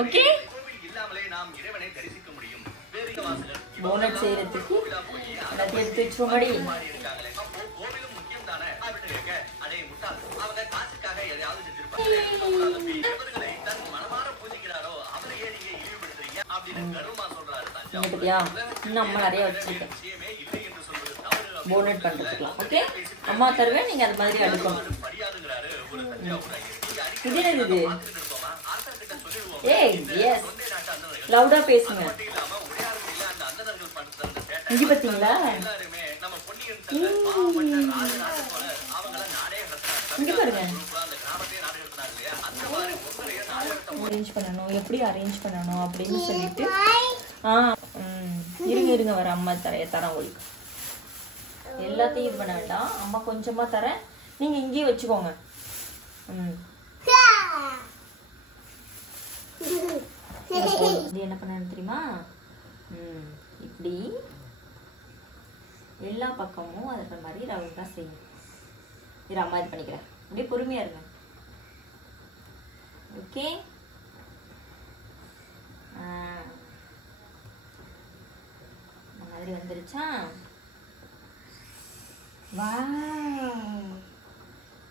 Okay bonnet செய்யறதுக்கு எல்லாத்தையும் எடுத்து வச்சுக்கோங்கடி. பத்தியா இன்னும் அம்மா நிறைய வச்சிருக்கேன் போனட் பண்றதுக்கலாம். ஓகே அம்மா தருவேன், நீங்க அது மாதிரி அடுக்கணும். இது என்னது? ஏய் எஸ் லவுடா பேசுங்க. இங்க பாத்தீங்களா? இங்க பாருங்க. அரேஞ்ச் பண்ணணும், எப்படி அரேஞ்ச் பண்ணணும் அப்படின்னு சொல்லிட்டு இருங்க வர அம்மா தரேன் உங்களுக்கு. எல்லாத்தையும் இது பண்ண வேண்டாம், அம்மா கொஞ்சமா தரேன், நீங்க இங்கேயே வச்சுக்கோங்க. என்ன பண்ண தெரியுமா? இப்படி எல்லா பக்கமும் அது மாதிரி ரவுண்டா செய்யும். இது அம்மா இது பண்ணிக்கிறேன், அப்படியே பொறுமையா இருங்க. ஓகே மாதிரி வந்துருச்சா? வாவ்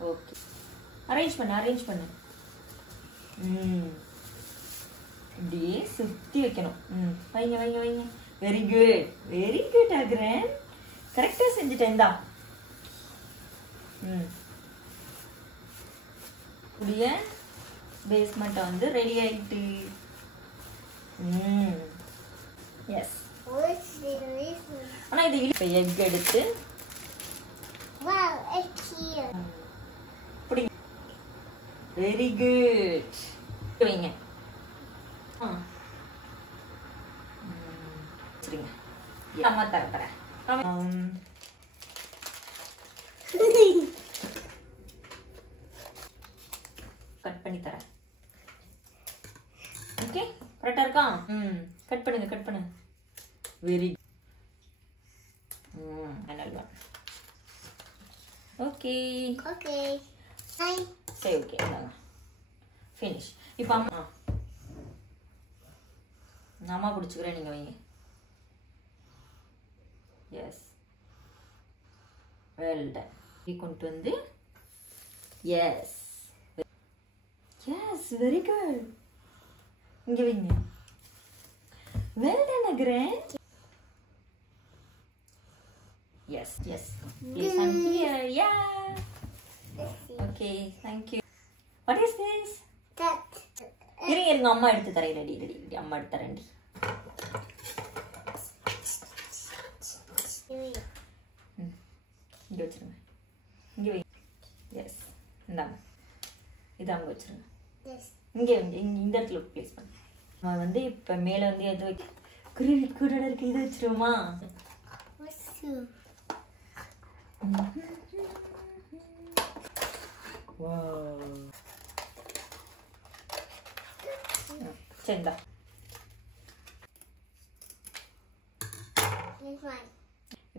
ஓகே அரேஞ்ச் பண்ணு. இப்படியே சுத்தி வைக்கணும். வைங்க. வெரி குட் ஆகுறேன். கரெக்டா செஞ்சுட்டேன் தான். புரிய பேஸ்மெண்ட் வந்து ரெடி ஆயிட்டு. எஸ் ஆனா இது எக் எடுத்து வெரி குட் வைங்க. அம்மா தரேன். கட் பண்ணி தரேன். ஓகே கரெக்டா இருக்கா? கட் பண்ணுங்க. வெரி நல்லா. ஓகே சரி ஓகே ஃபினிஷ். இப்போ அம்மா பிடிச்சிக்கிறேன், நீங்க வைங்க. Yes well done. கொண்டு வந்து எஸ் வெரி குட். இங்க வைங்க. வெல் டன் அக்ரேன். Yes. Please I'm here. Yeah. Okay, thank you. What is this? That. இருங்க அம்மா எடுத்து தரேன். ரெடி அம்மா எடுத்து தரேன். இங்க வச்சிருங்க. இங்க வை. எஸ் இந்தாங்க. இது அங்க வச்சிருங்க. இங்க இந்த இடத்துல ப்ளேஸ் பண்ணு. நான் வந்து இப்ப மேல வந்து எது வைக்க கூட இருக்கு, இது வச்சிருவோமா? சரிதா.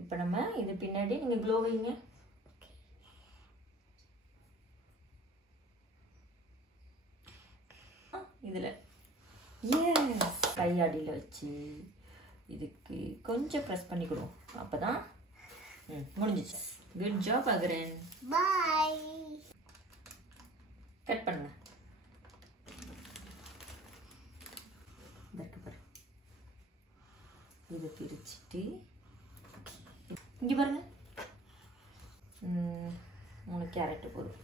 இப்ப நம்ம இது பின்னாடி நீங்க க்ளோ வைங்க. இதுல கையாடியில வச்சு இதுக்கு கொஞ்சம் ப்ரெஸ் பண்ணிக்கிடுவோம். அப்பதான் முடிஞ்சிச்சு. குட் ஜாப் அகரன். பை. கட் பண்ணுங்க. இதை பிரிச்சுட்டு இங்க பாருங்க. 3 கேரட் போதும்.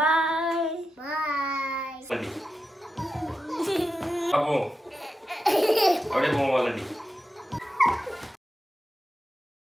பாய் லண்டி அப்போ அப்படியே போவோம் லண்டி